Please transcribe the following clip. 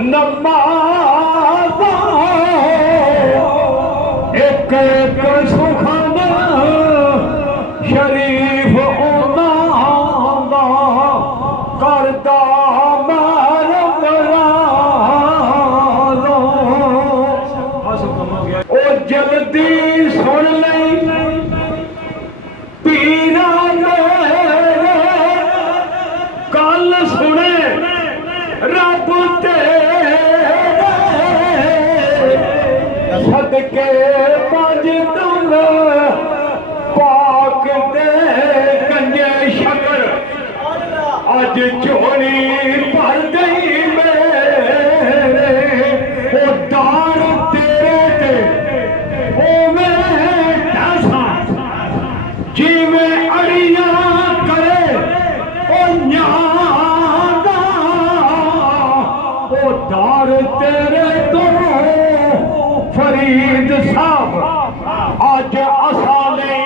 नमाज़ एक एक सुखन शरीफ उन्हां करदा ओ जल्दी सुन लई पीरा कल सुने रब तेरे सदके पंज तुल पाक दे गंजे शकर अज झोली भर गई मेरे ओ दार तेरे ओ मैं दसा जिवें अड़ियां करे ओ न्यादा ओ दार तेरे तो फरीद साहब अज असाले